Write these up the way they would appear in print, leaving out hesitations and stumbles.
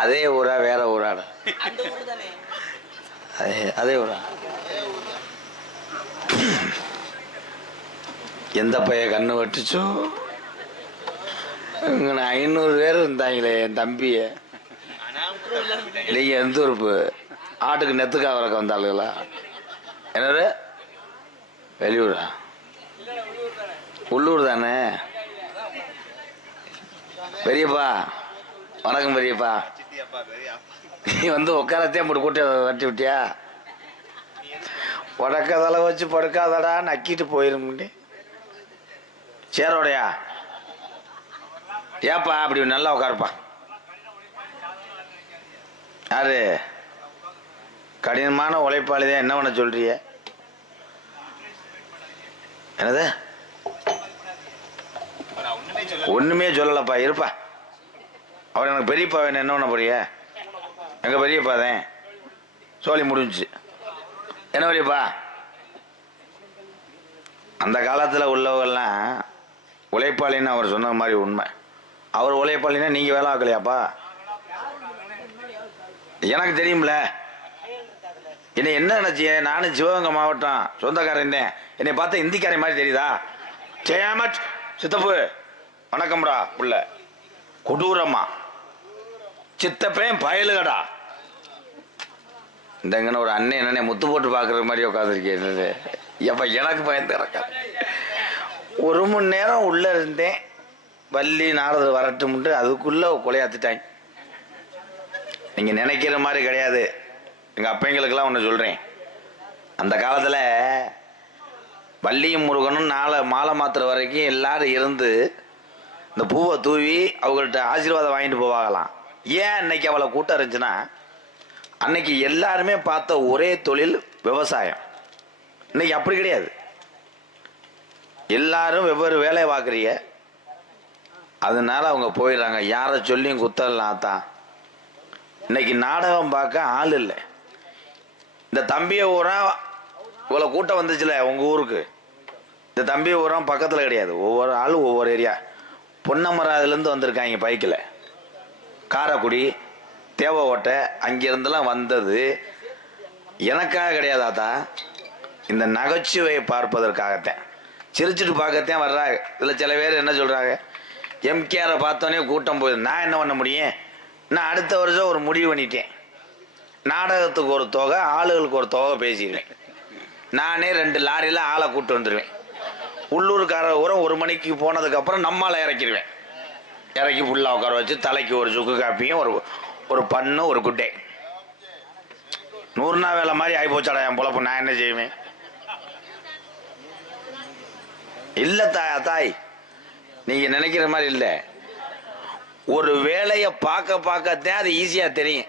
அதே ஊரா வேற ஊராடா? அதே ஊரா? எந்த பைய கண்ணு வெட்டுச்சோ? 500 பேர் இருந்தாங்களே என் தம்பிய. நீங்க எந்த உறுப்பு? ஆட்டுக்கு நெத்துக்கா வளர்க்க வந்தாளுங்களா? என்னது வெளியூரா? உள்ளூர் தானே. பெரியப்பா வணக்கம். பெரியப்பா நீ வந்து உட்காரத்தே போட்டு கூட்டி வட்டி விட்டியா? உடக்கதலை வச்சு படுக்காதடா நக்கிட்டு போயிரும். சேரோடையா? ஏப்பா அப்படி நல்லா உட்காருப்பா. யாரு கடினமான உழைப்பாளிதான் என்ன பண்ண சொல்றிய? என்னது ஒண்ணுமே சொல்லலப்பா. இருப்பா. அவர் எனக்கு பெரியப்பா வேணும். என்ன பண்ண போறிய? எங்க பெரியப்பாதான் சோழி முடிஞ்சிச்சு. என்ன பெரியப்பா? அந்த காலத்தில் உள்ளவங்கெல்லாம் உழைப்பாளின்னு அவர் சொன்ன மாதிரி உண்மை. அவர் உழைப்பாளின்னா நீங்க வேலை ஆக்கலையாப்பா? எனக்கு தெரியும்ல. என்னை என்ன நினைச்சிய? நானும் சிவகங்கை மாவட்டம் சொந்தக்காரன். என்னை பார்த்தா இந்திக்காரன் மாதிரி தெரியுதா? சேமட் சித்தப்பு வணக்கம்டா புள்ள. கொடூரமா சித்தப்பேன் பயலுகடா. இந்தங்கன்னு ஒரு அண்ணன் என்னென்ன முத்து போட்டு பார்க்குற மாதிரி உட்காந்துருக்கேன். எப்ப எனக்கு பயந்து இறக்காது. 1 மணி நேரம் உள்ள இருந்தேன். வள்ளி நாரதர் வரட்டும்ட்டு அதுக்குள்ள கொலையாத்துட்டாங்க. நீங்க நினைக்கிற மாதிரி கிடையாது. எங்க அப்பைங்களுக்கெல்லாம் ஒன்று சொல்றேன். அந்த காலத்துல வள்ளியும் முருகனும் மாலை மாத்துற வரைக்கும் எல்லாரும் இருந்து இந்த பூவை தூவி அவங்கள்ட்ட ஆசீர்வாதம் வாங்கிட்டு போவாங்களாம். ஏன் இன்னைக்கு அவளை கூட்டம் இருந்துச்சுன்னா, அன்னைக்கு எல்லாருமே பார்த்த ஒரே தொழில் விவசாயம். இன்னைக்கு அப்படி கிடையாது. எல்லாரும் வெவ்வேறு வேலையை பார்க்குறீங்க. அதனால அவங்க போயிடுறாங்க. யாரை சொல்லியும் குத்தலாம் தான். இன்னைக்கு நாடகம் பார்க்க ஆள் இல்லை. இந்த தம்பியை ஊரா இவ்வளோ கூட்டம் வந்துச்சுல உங்க ஊருக்கு. இந்த தம்பியை ஊரா பக்கத்தில் கிடையாது. ஒவ்வொரு ஆளும் ஒவ்வொரு ஏரியா. பொன்னமராதுலேருந்து வந்திருக்காங்க பைக்கில். காரைக்குடி தேவகோட்டை அங்கிருந்தெல்லாம் வந்தது எனக்காக கிடையாதாத்தா. இந்த நகைச்சுவையை பார்ப்பதற்காகத்தான். சிரிச்சுட்டு பார்க்கத்தான் வர்றாங்க. இதில் சில பேர் என்ன சொல்கிறாங்க, எம்கேஆரை பார்த்தோன்னே கூட்டம் போகுது. நான் என்ன பண்ண முடியும்? நான் அடுத்த வருஷம் ஒரு முடிவு பண்ணிட்டேன். நாடகத்துக்கு ஒரு தொகை, ஆளுகளுக்கு ஒரு தொகை பேசிடுவேன். நானே 2 லாரியில் ஆளை கூப்பிட்டு வந்துடுவேன். உள்ளூர்கார ஊரம் 1 மணிக்கு போனதுக்கப்புறம் நம்மால் இறக்கிடுவேன். இறக்கி ஃபுல்லாக உட்கார வச்சு தலைக்கு ஒரு சுக்கு காப்பியும் ஒரு பண்ணு ஒரு குட்டை. 100 நாள் வேலை மாதிரி ஆகி போச்சாடா என் பொழப்பு. நான் என்ன செய்வேன்? இல்லை தாய், நீங்கள் நினைக்கிற மாதிரி இல்லை. ஒரு வேலையை பார்க்கத்தான் அது ஈஸியாக தெரியும்.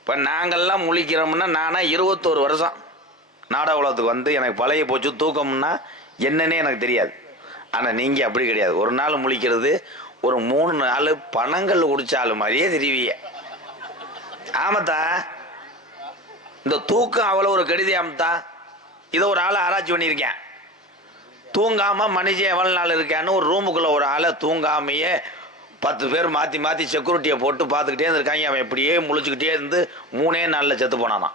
இப்போ நாங்கள்லாம் முழிக்கிறோம்னா, நானா 21 வருஷம் நாடக உலகத்துக்கு வந்து எனக்கு பழைய போச்சு. தூக்கம்னா என்னன்னே எனக்கு தெரியாது. ஆனால் நீங்கள் அப்படி கிடையாது. ஒரு நாள் முழிக்கிறது ஒரு 3 நாள் பணங்கள் குடிச்சாலும் மாதிரியே தெரிவிய. ஆமாத்தா, இந்த தூக்கம் அவ்வளோ ஒரு கெடுதி. ஆமத்தா, இதை ஒரு ஆளை ஆராய்ச்சி பண்ணியிருக்கேன். தூங்காமல் மனுஷன் எவ்வளோ நாள் இருக்கான்னு ஒரு ரூமுக்குள்ளே ஒரு ஆளை தூங்காமையே 10 பேர் மாற்றி மாற்றி செக்யூரிட்டியை போட்டு பார்த்துக்கிட்டே இருந்திருக்காங்க. அவன் இப்படியே முழிச்சுக்கிட்டே இருந்து 3 நாளில் செத்து போனானா.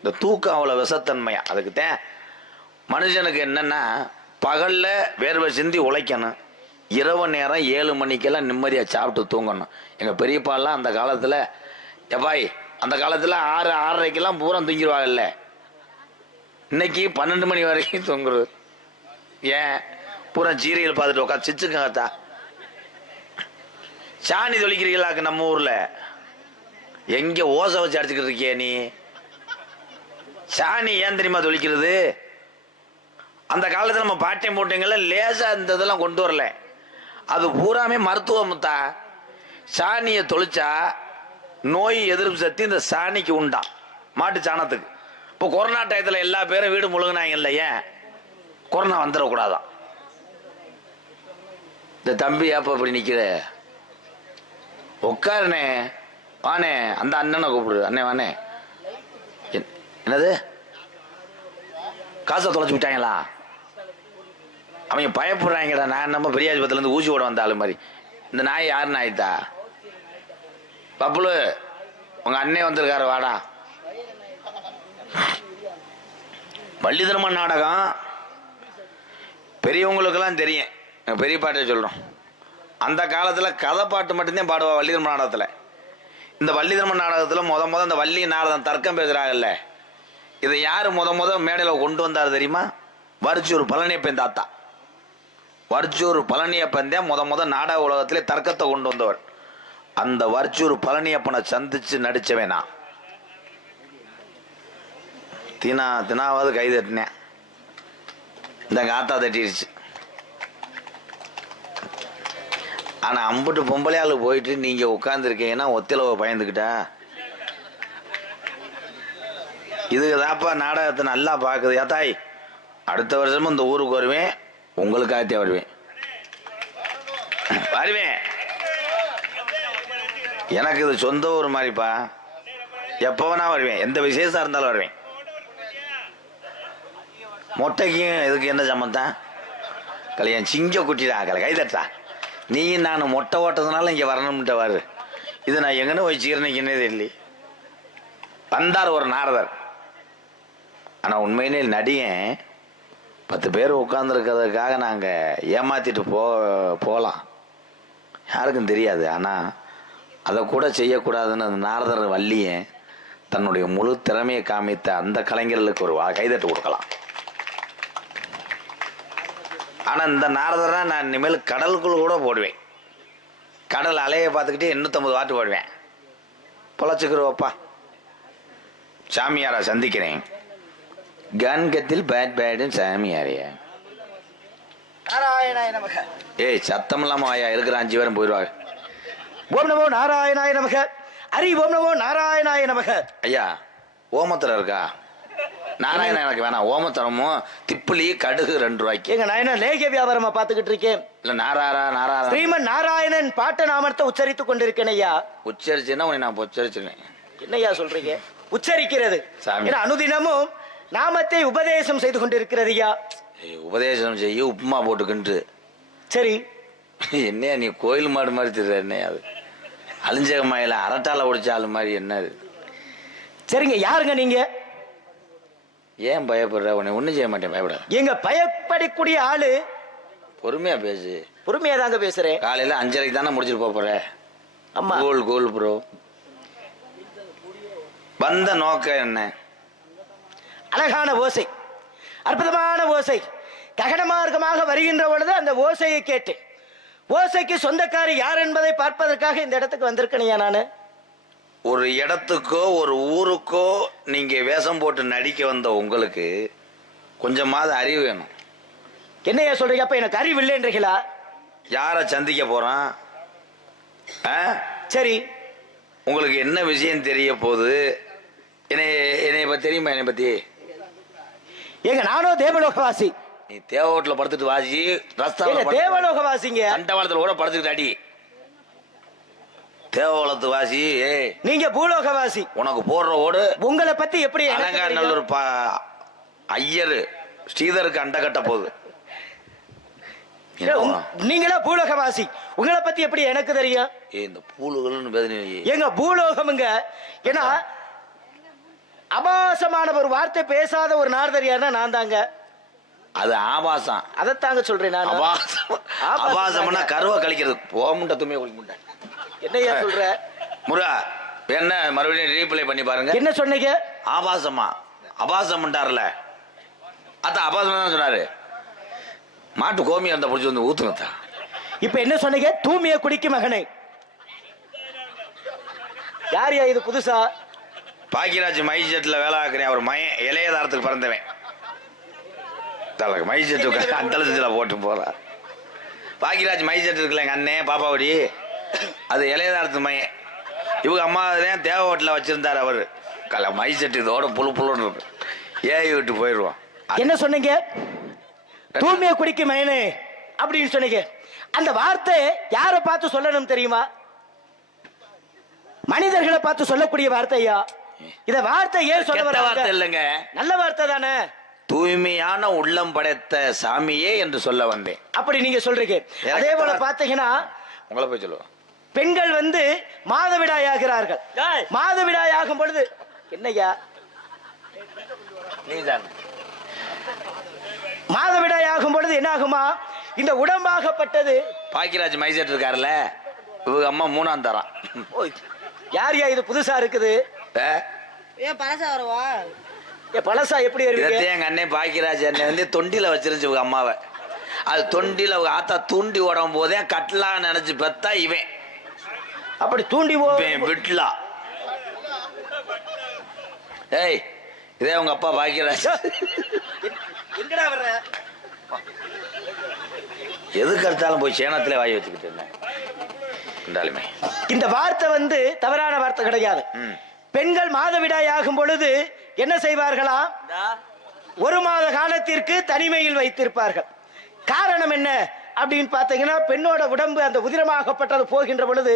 இந்த தூக்கம் அவ்வளோ விஷத்தன்மையா. அதுக்குத்தான் மனுஷனுக்கு என்னென்னா, பகலில் வேர்வை சிந்தி உழைக்கணும், இரவு நேரம் 7 மணிக்கெல்லாம் நிம்மதியாக சாப்பிட்டு தூங்கணும். எங்கள் பெரியப்பாலாம் அந்த காலத்தில் எப்பாய் அந்த காலத்தில் 6, 6:30க்கெல்லாம் பூரா தூங்கிடுவாங்கல்ல. இன்னைக்கு 12 மணி வரைக்கும் தூங்குறது. ஏன்? பூரா சீரியல் பார்த்துட்டு உட்காந்து சிச்சுக்கங்கத்தா. சாணி தொளிக்கிறீங்களாக்கு நம்ம ஊரில் எங்கே ஓசை வச்சு அடிச்சுக்கிட்டு இருக்கிய நீ? சாணி ஏன் தெரியுமா தொளிக்கிறது? அந்த காலத்தில் நம்ம பாட்டியம் போட்டீங்கள லேசாக இந்த இதெல்லாம் கொண்டு வரல. அது பூராமே மருத்துவமுத்தா. சாணியை தொளிச்சா நோய் எதிர்ப்பு சக்தி இந்த சாணிக்கு உண்டா, மாட்டு சாணத்துக்கு. இப்போ கொரோனா டயத்தில் எல்லா பேரும் வீடு முழுங்கினாங்க இல்லை? ஏன்? கொரோனா வந்துடக்கூடாதான். இந்த தம்பி ஏப்ப இப்படி நிற்கிற? உட்காருனே, வானே, அந்த அண்ணனை கூப்பிடு. அண்ணே வானே. என்னது காசை தொலைச்சு விட்டாங்களா? அவங்க பயப்படுறாங்கடா. நான் நம்ம பெரியாஸ்பத்திரிலேருந்து ஊசி ஓட வந்த ஆளு மாதிரி. இந்த நாய் யாரு நாய்த்தா? பப்புலு, உங்க அண்ணே வந்திருக்காரு, வாடா. வள்ளி திருமண நாடகம் பெரியவங்களுக்கெல்லாம் தெரியும். பெரிய பாட்டை சொல்கிறோம். அந்த காலத்தில் கதை பாட்டு மட்டும்தான் பாடுவா வள்ளி திருமண நாடகத்தில். இந்த வள்ளி திருமண நாடகத்தில் முத இந்த வள்ளி நாரதம் தர்க்கம் பேசுகிறாங்கல்ல, இதை யார் முத மேடையில் கொண்டு வந்தார் தெரியுமா? வரிச்சூர் பழனியப்பன் தாத்தா. வரிச்சூர் பழனியப்பன் தான் முத நாடக உலகத்திலே தர்க்கத்தை கொண்டு வந்தவர். அந்த வரிச்சூர் பழனியப்பனை சந்திச்சு நடிச்சவேனா தினாவது கை தட்டினேன். இந்த காத்தா தட்டிடுச்சு. ஆனா அம்புட்டு பொம்பளையாளு போயிட்டு நீங்க உட்கார்ந்துருக்கீங்கன்னா ஒத்திலவை பயந்துக்கிட்டா. இதுக்கு தாப்பா நாடகத்தை நல்லா பார்க்குது. ஏத்தாய், அடுத்த வருஷமும் இந்த ஊருக்கு வருவேன், உங்களுக்காகத்தே வருவேன். எனக்கு இது சொந்த ஊர் மாதிரிப்பா. எப்போ வேணா வருவேன், எந்த விசேஷம் இருந்தாலும் வருவேன். மொட்டைக்கும் இதுக்கு என்ன சம்மந்தான்? கல்யாணம் சிங்க குட்டிடா கைதட்டா. நீயும் நான் மொட்டை ஓட்டதுனால இங்கே வரணும்ட்ட வாரு. இது நான் எங்கன்னு போய் சீரணிக்கனே தெரியல. வந்தார் ஒரு நாரதர். ஆனால் உண்மையிலே நடிகன் 10 பேர் உட்காந்துருக்கிறதுக்காக நாங்கள் ஏமாற்றிட்டு போகலாம், யாருக்கும் தெரியாது. ஆனால் அதை கூட செய்யக்கூடாதுன்னு அந்த நாரதர் வள்ளியன் தன்னுடைய முழு திறமையை காமித்த அந்த கலைஞர்களுக்கு ஒரு கைதட்டு கொடுக்கலாம். ஆனால் இந்த நாரதரை நான் இனிமேல் கடலுக்குள்ள கூட போடுவேன். கடல் அலையை பார்த்துக்கிட்டே 850 வாட்டு போடுவேன். பொழைச்சிக்கிறோப்பா. சாமியாரா சந்திக்கிறேன். கன்கத்தில் பேட்டும் சாமியாரையா. ஏய், சத்தம் இல்லாம ஆயா இருக்கிற 5 பேரும் போயிடுவாங்க. ஓம் நமோ நாராயணாய நமக. அரி ஓம் நமோ நாராயணாய நமக. ஐயா, ஓமத்திரம் இருக்கா? நாராயணன் எனக்கு வேணாம். ஓமத்தரமும் திப்புளி கடுகு 2 ரூபாய்க்கு. எங்க நான் என்ன லேகிய வியாபாரமா பார்த்துக்கிட்டு இருக்கேன்? இல்ல நாராயணா ஸ்ரீமன் நாராயணன் பாட்ட நாமத்தை உச்சரித்துக் கொண்டிருக்கேன் ஐயா. உச்சரிச்சுன்னா உன்னை நான் உச்சரிச்சிருவேன். என்னையா சொல்றீங்க? உச்சரிக்கிறது அனுதினமும் நாமத்தை உபதேசம் செய்து கொண்டிருக்கிறது ஐயா. உபதேசம் செய்ய உப்புமா போட்டுக்கிட்டு. சரி, என்னையா நீ கோயில் மாடு மாதிரி தெரியுற? என்ன அது அழிஞ்சக மாயில அரட்டால ஒடிச்ச ஆளு மாதிரி என்ன அது? சரிங்க, யாருங்க நீங்க? ஏன் பயப்படுற? உன்னை ஒன்றும் செய்ய மாட்டேன், பயப்பட. எங்க பயப்படக்கூடிய ஆளு? பொறுமையா பேசு. பொறுமையா தாங்க பேசுறேன். காலையில 5:30 தானே முடிச்சுட்டு போற. அம்மா கோல் ப்ரோ. வந்த நோக்கம் என்ன? அழகான ஓசை, அற்புதமான ஓசை, ககனமார்க்கமாக வருகின்ற பொழுது அந்த ஓசையை கேட்டு ஓசைக்கு சொந்தக்காரி யார் என்பதை பார்ப்பதற்காக இந்த இடத்துக்கு வந்திருக்கணையா. நான் ஒரு இடத்துக்கோ ஒரு ஊருக்கோ நீங்க வேஷம் போட்டு நடிக்க வந்த உங்களுக்கு கொஞ்சமாவது அறிவு வேணும். என்னையா சொல்றீங்க? அப்ப எனக்கு அறிவு இல்லைன்றீங்களா? யாரை சந்திக்க போறான்? சரி, உங்களுக்கு என்ன விஷயம் தெரிய போகுது? என்னை பத்தி தெரியுமா? என்னை பத்தி ஏங்க நானும் தேவலோகவாசி. நீ தேவகோட்டில் படுத்துட்டு வாசி, ரஸ்தா தேவலோகவாசிங்க. அண்டவாளத்துல கூட படுத்துக்கிட்டு அடி. தேவகுலத்து வாசி. நீங்க பூலோகவாசி. உனக்கு போடுற ஓடு. உங்களை பத்தி எப்படி? அலங்காநல்லூர் ஐயரு ஸ்ரீதருக்கு அண்டை கட்ட போகுது. நீங்களா பூலோகவாசி, உங்களை பத்தி எப்படி எனக்கு தெரியும்? இந்த பூலுகள்னு எங்க பூலோகமுங்க. ஏன்னா அபாசமான ஒரு வார்த்தை பேசாத ஒரு நாரதரியானா நான் தாங்க. அது ஆபாசம். அதைத்தாங்க சொல்றேன் நான். ஆபாசம்னா கருவை கழிக்கிறது. போமுண்ட துணியை குளிக்க முட்டை. என்னையா சொல்ற? முருகா, என்ன மறுபடியும் ரீப்ளை பண்ணி பாருங்க. என்ன சொன்னீங்க? ஆபாசமா? அபாசம்ட்டார்ல, அதான் அபாசம் தான் சொன்னாரு. மாட்டு கோமியம் அந்த பிடிச்சி வந்து ஊத்துங்கத்தா. இப்ப என்ன சொன்னீங்க? தூமிய குடிக்கும் மகனை. யாரையா இது புதுசா? பாக்கியராஜ் மைஜெட்ல வேலை ஆக்குறேன். அவர் இளையதாரத்துக்கு பிறந்தவன். மைஜெட்டு அந்தளத்துல போட்டு போறார். பாக்கியராஜ் மைஜெட் இருக்குல்ல, எங்க அண்ணன் பாப்பாவடி, அது இளையதாரத்து மையன். இவங்க அம்மா தான் தேவகோட்டில் வச்சிருந்தார் அவரு. மைஜெட் இதோட புழுன்னு இருக்கு. ஏஐ விட்டு போயிடுவோம். என்ன சொன்னீங்க? தூய்மையை குடிக்கும் மயனே அப்படின்னு சொன்னீங்க. அந்த வார்த்தை யாரை பார்த்து சொல்லணும் தெரியுமா? மனிதர்களை பார்த்து சொல்லக்கூடிய வார்த்தையா? இத வார்த்தை ஏன் சொல்ல வர வார்த்தை இல்லைங்க, நல்ல வார்த்தை தானே. தூய்மையான உள்ளம் படைத்த சாமியே என்று சொல்ல வந்தேன். அப்படி நீங்க சொல்றீங்க. அதே போல பாத்தீங்கன்னா உங்களை போய் சொல்லுவோம். பெண்கள் வந்து மாதவிடாய் ஆகிறார்கள். மாதவிடாய் ஆகும் பொழுது என்னய்யா நீதான் மாதவிடாய் ஆகும் பொழுது என்ன ஆகுமா? இந்த உடம்பாகப்பட்டது பாக்கியராஜ் மைசெட் இருக்காருல்ல, இவங்க அம்மா 3ஆம் தரம். யார் இது புதுசா இருக்குது? ஏன் பழசா வரவா? பழசா எப்படி இருக்கு? எங்க அண்ணன் பாக்கியராஜ் அண்ணன் வந்து தொண்டில வச்சிருச்சு இவங்க அம்மாவை. அது தொண்டில அவங்க ஆத்தா தூண்டி ஓடும் போதே கட்டலாம் நினைச்சு பெத்தா இவன். அப்படி தூண்டி விட்லா. ஏய், இதே உங்க அப்பா பாக்கியராஜ். எங்கடா வர்ற? எதுக்கு எடுத்தாலும் போய் சேனத்துல வாய் வச்சுக்கிட்டு இருந்தேன். இந்த வார்த்தை வந்து தவறான வார்த்தை கிடையாது. பெண்கள் மாதவிடாய் ஆகும் பொழுது என்ன செய்வார்களா? 1 மாத காலத்திற்கு தனிமையில் வைத்திருப்பார்கள். காரணம் என்ன அப்படின்னு பாத்தீங்கன்னா, பெண்ணோட உடம்பு அந்த உதிரமாகப்பட்டது போகின்ற பொழுது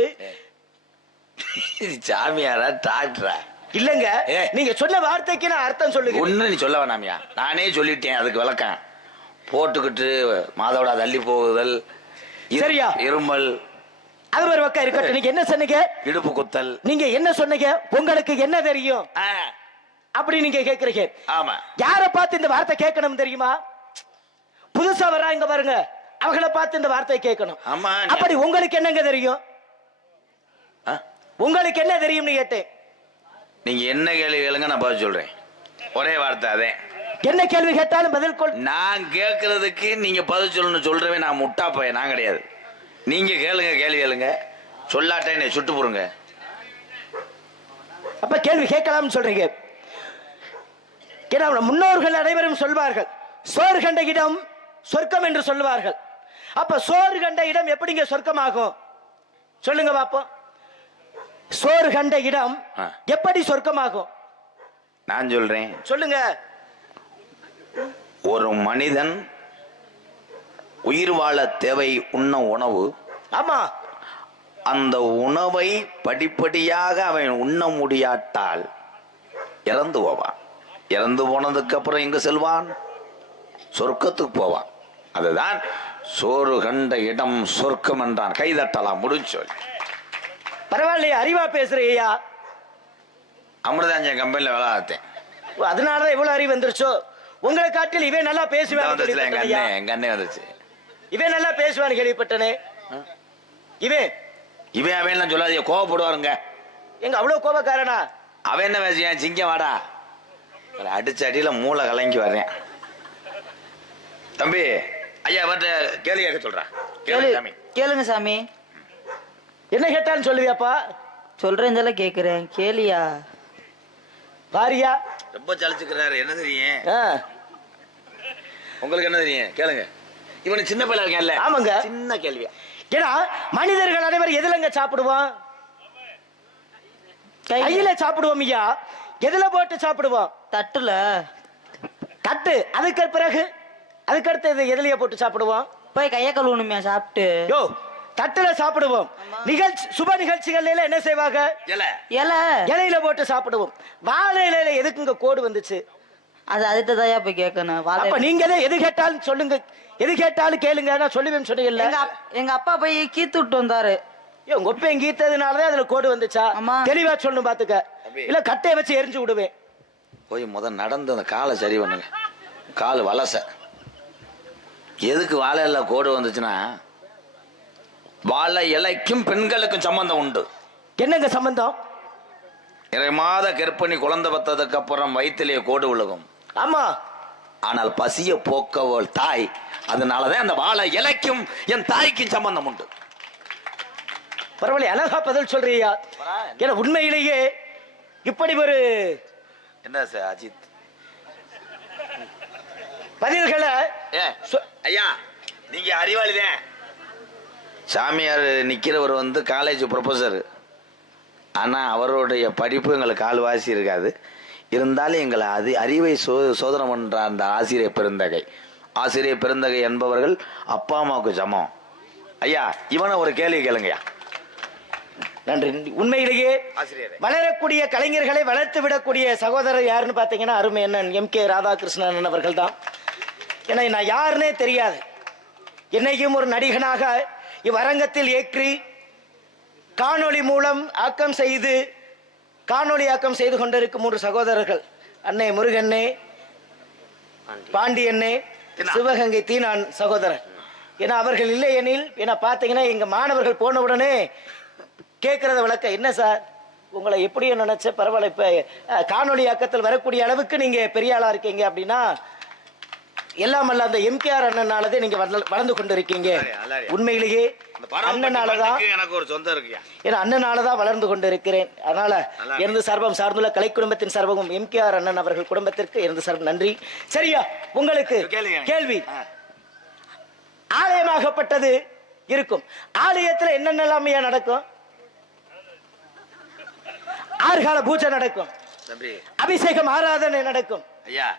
சாமியாரா டாக்டரா இல்லங்க, நீங்க சொன்ன வார்த்தைக்கு நான் அர்த்தம் சொல்லுங்க. ஒண்ணு நீ சொல்ல வேணாமியா, நானே சொல்லிட்டேன். அதுக்கு விளக்கம் போட்டுக்கிட்டு மாதவிடா தள்ளி போகுதல், சரியா? இருமல், அது ஒரு பக்கம் இருக்கட்டும். நீங்க என்ன சொன்னீங்க? இடுப்பு குத்தல். நீங்க என்ன சொன்னீங்க? உங்களுக்கு என்ன தெரியும் அப்படி நீங்க கேக்குறீங்க. ஆமா, யார பார்த்து இந்த வார்த்தை கேட்கணும் தெரியுமா? புதுசா வர்றாங்க பாருங்க, அவங்கள பார்த்து இந்த வார்த்தை கேட்கணும். ஆமா. அப்படி உங்களுக்கு என்னங்க தெரியும்? உங்களுக்கு என்ன தெரியும்னு கேட்டேன். நீங்க என்ன கேள்வி கேளுங்க, நான் பதில் சொல்றேன். ஒரே வார்த்தை அதே. என்ன கேள்வி கேட்டாலும் பதில் கொள். நான் கேட்கறதுக்கு நீங்க பதில் சொல்லணும் சொல்றேன். நான் முட்டா பையன் நான் கிடையாது. நீங்க கேளுங்க, கேள்வி கேளுங்க. சொல்லாட்டே என்னை சுட்டு போடுங்க. அப்ப கேள்வி கேட்கலாம்னு சொல்றீங்க. முன்னோர்கள் அனைவரும் சொல்வார்கள், சோறு கண்ட இடம் சொர்க்கம் என்று சொல்லுவார்கள். அப்ப சோறு கண்ட இடம் எப்படிங்க சொர்க்கமாகும்? சொல்லுங்க பாப்போம். சோறு கண்ட இடம் எப்படி சொர்க்கமாகும்? நான் சொல்றேன், சொல்லுங்க. ஒரு மனிதன் உயிர் வாழ தேவை உண்ண உணவு. ஆமா. அந்த உணவை படிப்படியாக அவன் உண்ண முடியாட்டால் இறந்து போவான். இறந்து போனதுக்கு அப்புறம் எங்க செல்வான்? சொர்க்கத்துக்கு போவான். அதுதான் சோறு கண்ட இடம் சொர்க்கம் என்றான். கைதட்டலாம், முடிஞ்சு. பரவாயில்லையா, அறிவா பேசுறியா? அமிர்தாஞ்சன் கம்பெனில வேலை பார்த்தேன். அதனாலதான் இவ்வளவு அறிவு வந்துருச்சோ. உங்களை காட்டில் இவன் நல்லா பேசுவான். எங்க அண்ணே வந்துச்சு. இவன் நல்லா பேசுவான்னு கேள்விப்பட்டனே. இவன் அவன் சொல்லாதீங்க, கோவப்படுவாருங்க. எங்க அவ்வளவு கோபக்காரனா? அவன் என்ன பேசுவான்? சிங்கம் வாடா, அடிச்ச அடியில மூளை கலங்கி வர்றேன். தம்பி, ஐயா வந்து கேள்வி கேட்க சொல்றான். கேளுங்க சாமி. என்ன கேட்டான்னு சொல்லுவியாப்பா? சொல்றேன், கேக்குறேன், கேளியா? பாரியா ரொம்ப சலிச்சுக்கிறாரு. என்ன தெரியும் உங்களுக்கு? என்ன தெரியும் கேளுங்க. இவனு சின்ன பிள்ளை இருக்கேன்ல. ஆமாங்க, சின்ன கேள்வியா. ஏன்னா மனிதர்கள் அனைவரும் எதுலங்க சாப்பிடுவோம்? கையில சாப்பிடுவோம் ஐயா. எதுல போட்டு சாப்பிடுவோம்? தட்டுல. தட்டு. அதுக்கு பிறகு அதுக்கு அடுத்து எதுலயே போட்டு சாப்பிடுவோம்? போய் கைய கழுவணுமே சாப்பிட்டு. யோ, தட்டுல சாப்பிடுவோம். நிகழ்ச்சி, சுப நிகழ்ச்சிகள்ல என்ன செய்வாங்க? இலையில போட்டு சாப்பிடுவோம். வாழை இலையில எதுக்குங்க கோடு வந்துச்சு? அது அதுட்டு தான் போய் கேட்கணும். அப்ப நீங்க எது கேட்டாலும் சொல்லுங்க, எது கேட்டாலும் கேளுங்க, நான் சொல்லுவேன் சொன்னீங்கல்ல. எங்க அப்பா போய் கீத்து விட்டு வந்தாரு. உங்க ஒப்பையும் கீத்ததுனாலதான் அதுல கோடு வந்துச்சா? தெளிவா சொல்லணும் பாத்துக்க, இல்ல கட்டையை வச்சு எரிஞ்சு விடுவேன். போய் நடந்து அந்த காலை சரி பண்ணுங்க. கால் வலச. எதுக்கு வாழை இலை கோடு வந்துச்சுன்னா, வாழை இலைக்கும் பெண்களுக்கும் சம்பந்தம் உண்டு. என்னங்க சம்பந்தம்? 2 மாத கர்ப்பிணி குழந்தை பத்ததுக்கு அப்புறம் வயிற்றிலேயே கோடு விழுகும். ஆமா. ஆனால் பசிய போக்கவள் தாய். அதனாலதான் அந்த வாழை இலைக்கும் என் தாய்க்கும் சம்பந்தம் உண்டு. பரவாயில்ல, அழகா பதில் சொல்றியா? ஏன்னா உண்மையிலேயே இப்படி ஒரு என்ன சார் அஜித் பதில்களை. ஐயா, நீங்க அறிவாளிதான். சாமியார் நிக்கிறவர் வந்து காலேஜ் ப்ரொஃபஸர். ஆனா அவருடைய படிப்பு எங்களுக்கு கால்வாசி இருக்காது. இருந்தாலும் எங்களை அறிவை சோதனை பண்ற அந்த ஆசிரியர் பெருந்தகை என்பவர்கள் அப்பா அம்மாவுக்கு சமம். ஐயா, இவனை ஒரு கேள்வி கேளுங்கய்யா. நன்றி. உண்மையிலேயே வளரக்கூடிய கலைஞர்களை வளர்த்து விடக்கூடிய சகோதரர் யாருன்னு பாத்தீங்கன்னா அருமை அண்ணன் MK ராதாகிருஷ்ணன் அவர்கள் தான். ஏன்னா நான் யாருன்னே தெரியாது. என்னைக்கும் ஒரு நடிகனாக இவ்வரங்கத்தில் ஏற்றி காணொளி மூலம் காணொளி ஆக்கம் செய்து கொண்டிருக்கும் 3 சகோதரர்கள், அன்னை முருகண்ணே, பாண்டியண்ணே, சிவகங்கை தீனான் சகோதரர். ஏன்னா அவர்கள் இல்லை எனில், ஏன்னா பார்த்தீங்கன்னா எங்க மாணவர்கள் போன உடனே கேட்கறத வழக்க, என்ன சார் உங்களை எப்படியும் நினைச்ச பரவாயில்ல, இப்ப காணொளி ஆக்கத்தில் வரக்கூடிய அளவுக்கு நீங்க பெரிய ஆளா இருக்கீங்க அப்படின்னா எல்லாம் அல்ல அந்த எம்கேஆர் அண்ணனாலதே நீங்க வளர்ந்து கொண்டு இருக்கீங்க. உண்மையிலேயே அண்ணனாலதான் எனக்கு ஒரு சொந்தம் இருக்கு. ஏன்னா அண்ணனாலதான் வளர்ந்து கொண்டு இருக்கிறேன். அதனால எனது சர்வம் சார்ந்துள்ள கலை குடும்பத்தின் சர்வமும் எம்கேஆர் அண்ணன் அவர்கள் குடும்பத்திற்கு எனது சர்வம் நன்றி. சரியா, உங்களுக்கு கேள்வி. ஆலயமாகப்பட்டது இருக்கும். ஆலயத்துல என்னென்னலாமையா நடக்கும்? 6 கால பூஜை நடக்கும், அபிஷேகம் ஆராதனை நடக்கும். ஐயா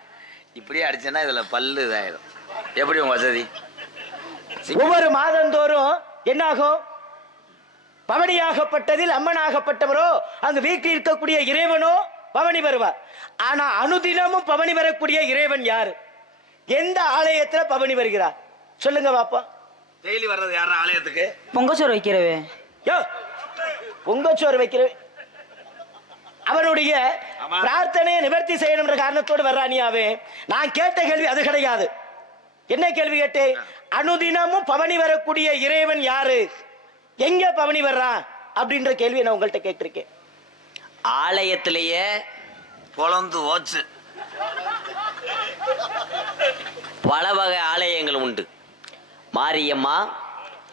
இப்படியே அடிச்சேன்னா இதுல பல்லு இதாயிரும். எப்படி உங்க வசதி? ஒவ்வொரு மாதந்தோறும் என்னாகும்? பவனியாகப்பட்டதில் அம்மனாகப்பட்டவரோ அங்கு வீட்டில் இருக்கக்கூடிய இறைவனோ பவனி வருவார். ஆனா அனுதினமும் பவனி வரக்கூடிய இறைவன் யாரு? எந்த ஆலயத்துல பவனி வருகிறார் சொல்லுங்க பாப்பா. டெய்லி வர்றது யாரா ஆலயத்துக்கு? பொங்கச்சோறு வைக்கிறவே. யோ, பொங்கச்சோறு வைக்கிறவே அவனுடைய பிரார்த்தனையை நிவர்த்தி செய்யணும்ன்ற காரணத்தோடு வர்றானியாவே. நான் கேட்ட கேள்வி அது கிடையாது. என்ன கேள்வி கேட்டேன்? அனுதினமும் பவனி வரக்கூடிய இறைவன் யாரு, எங்க பவனி வர்றான் அப்படின்ற கேள்வி நான் உங்கள்கிட்ட கேட்டிருக்கேன். ஆலயத்திலேயே பொழந்து ஓச்சு பல வகை ஆலயங்கள் உண்டு. மாரியம்மா,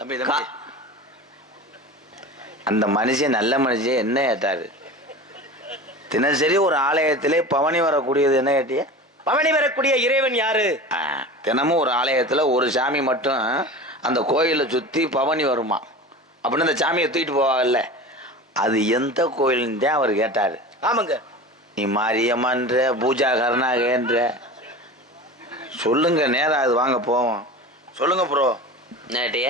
தம்பி அந்த மனுஷன் நல்ல மனுஷன் என்ன ஏட்டாரு? தினசரி ஒரு ஆலயத்திலே பவனி வரக்கூடியது என்ன கேட்டிய? பவனி வரக்கூடிய இறைவன் யாரு? தினமும் ஒரு ஆலயத்துல ஒரு சாமி மட்டும் அந்த கோயிலை சுத்தி பவனி வருமா அப்படின்னு அந்த சாமியை தூக்கிட்டு போவாங்கல்ல, அது எந்த கோயில்னு தான் அவர் கேட்டாரு. ஆமாங்க. நீ மாரியம்மன்ற பூஜா கருணாகன்ற சொல்லுங்க, நேரம் அது வாங்க போவோம். சொல்லுங்க ப்ரோ. நேட்டிய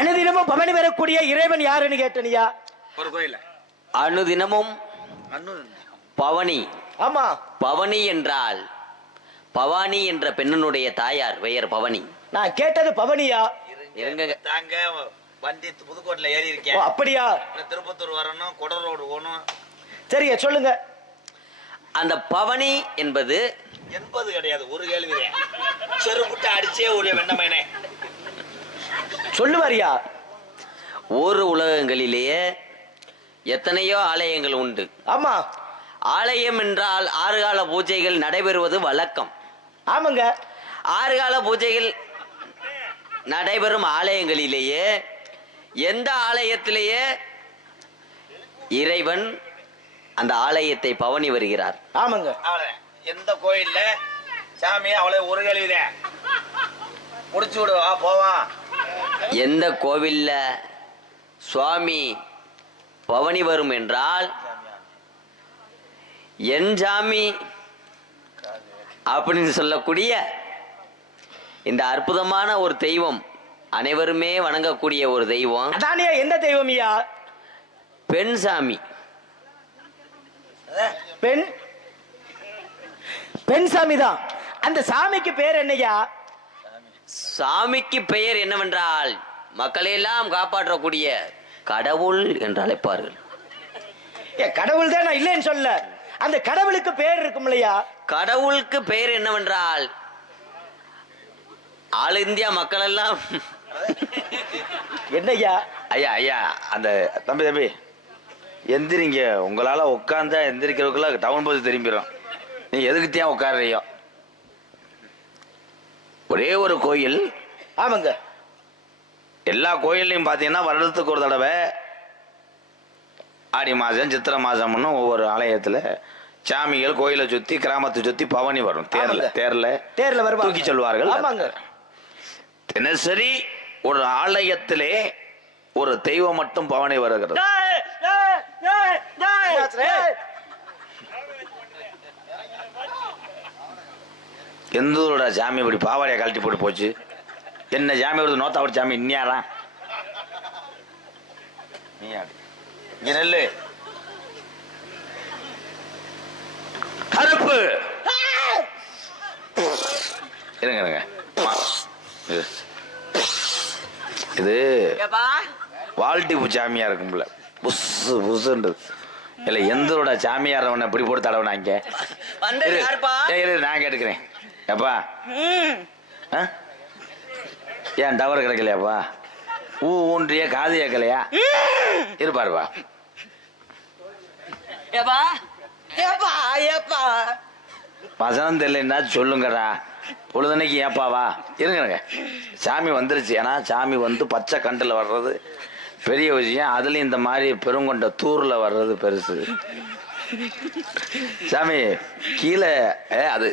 அனுதினமும் பவனி வரக்கூடிய இறைவன் யாருன்னு கேட்டனியா? ஒரு கோயில அனுதினமும் பவனி. ஆமா, பவனி என்றால் பவானி என்ற பெண்ணினுடைய தாயார் பெயர் பவனி. நான் கேட்டது பவனியா? தாங்க வண்டி புதுக்கோட்டையில ஏறி ஓ, இருக்கேன். அப்படியா? திருப்பத்தூர் வரணும், கொடர் ரோடு போகணும். சரியா, சொல்லுங்க. அந்த பவனி என்பது கிடையாது, ஒரு கேள்வி. செருப்புட்ட அடிச்சே ஒரு வெண்ணமேனே சொல்லுவாரியா? ஒரு உலகங்களிலேயே எத்தனையோ ஆலயங்கள் உண்டு. ஆமா, ஆலயம் என்றால் 6 கால பூஜைகள் நடைபெறுவது வழக்கம். ஆமாங்க. 6 கால பூஜைகள் நடைபெறும் ஆலயங்களிலேயே எந்த ஆலயத்திலேயே இறைவன் அந்த ஆலயத்தை பவனி வருகிறார். ஆமாங்க. எந்த கோயில்ல சாமி அவளை ஒரு கேள்விதான் முடிச்சு விடுவா போவான். எந்த கோவில்ல சுவாமி பவனி வரும் என்றால் என் சாமி அப்படின்னு சொல்லக்கூடிய இந்த அற்புதமான ஒரு தெய்வம், அனைவருமே வணங்கக்கூடிய ஒரு தெய்வம். அதானியா, எந்த தெய்வமியா? பெண் சாமி. பெண் பெண் சாமி தான். அந்த சாமிக்கு பேர் என்னையா? சாமிக்கு பெயர் என்னவென்றால் மக்களையெல்லாம் காப்பாற்றக்கூடிய கடவுள் என்று அழைப்பார்கள். கடவுள் தான், நான் இல்லைன்னு சொல்ல. அந்த கடவுளுக்கு பேர் இருக்கும் இல்லையா? கடவுளுக்கு பெயர் என்னவென்றால் ஆல் இந்தியா மக்கள் எல்லாம் என்னையா? ஐயா ஐயா அந்த தம்பி எந்திரிங்க. உங்களால உட்கார்ந்தா எந்திரிக்கிறதுக்குள்ள டவுன் பஸ் திரும்பிடும். நீ எதுக்குத்தான் உட்கார்றியோ? ஒரே ஒரு கோயில். ஆமாங்க. எல்லா கோயில்லையும் பார்த்தீங்கன்னா வருடத்துக்கு ஒரு தடவை ஆடி மாதம் சித்திரை மாதம்னு ஒவ்வொரு ஆலயத்தில் சாமிகள் கோயிலை சுற்றி கிராமத்தை சுற்றி பவனி வரும். தேர்ல வருவாங்க, தூக்கி சொல்வார்கள். ஆமாங்க. தினசரி ஒரு ஆலயத்திலே ஒரு தெய்வம் மட்டும் பவனி வருகிறது. எந்தூரோட சாமி இப்படி பாவாடையை கழட்டி போட்டு போச்சு? என்ன சாமி வருது? நோத்தாவோட சாமி இன்னியாரா? இங்க நெல்லு கருப்பு. இருங்க இது வால்டிப்பு சாமியா இருக்கும்ல, புஸ்ஸு புஸ்ஸுன்றது. இல்லை எந்தோட சாமியார் அவனை இப்படி போட்டு தடவுனாங்க. நான் கேட்டுக்கிறேன். ஏப்பா ஏன் டவர் கிடைக்கலையாப்பா? ஊன்றிய காது கேட்கலையா? இருப்பாருப்பா. வசனம் தெரியலன்னா சொல்லுங்கடா. பொழுதுனைக்கு ஏப்பாவா இருங்க. சாமி வந்துருச்சு. ஏன்னா சாமி வந்து பச்சை கண்டில் வர்றது பெரிய விஷயம். அதுலேயும் இந்த மாதிரி பெருங்கொண்ட தூரில் வர்றது பெருசு. சாமி கீழே அது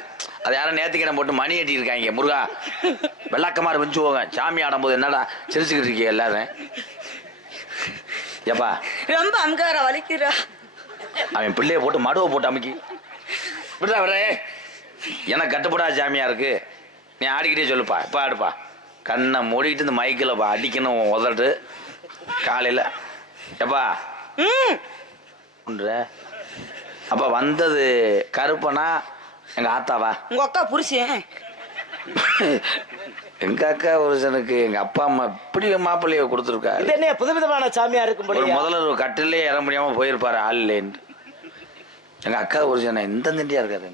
அது யாரும் நேர்த்திக்கிடம் போட்டு மணி ஏட்டி இருக்காங்க. முருகா வெள்ளாக்கமாறு வச்சு போங்க. சாமி ஆடும்போது என்னடா சிரிச்சுக்கிட்டு இருக்கீங்க எல்லாரும்? ஏப்பா ரொம்ப அங்கார வலிக்கிறா. அவன் பிள்ளைய போட்டு மடுவை போட்டு அமுக்கி விடுறா விடுறே. எனக்கு கட்டுப்படா சாமியா இருக்கு. நீ ஆடிக்கிட்டே சொல்லுப்பா. இப்போ ஆடுப்பா. கண்ணை மூடிக்கிட்டு இந்த மைக்கில் அடிக்கணும் உதட்டு காலையில். எப்பா அப்ப வந்தது கருப்பனா எங்க ஆத்தாவா? உங்க அக்கா புருஷன். எங்க அக்கா புருஷனுக்கு எங்க அப்பா அம்மா இப்படி மாப்பிள்ளைய கொடுத்துருக்கா. இது என்ன புதுவிதமான சாமியா இருக்கும்? முதல்ல ஒரு கட்டிலே ஏற முடியாம போயிருப்பாரு ஆள்லேன்னு. எங்க அக்கா புருஷன் இந்த திண்டியா இருக்காரு.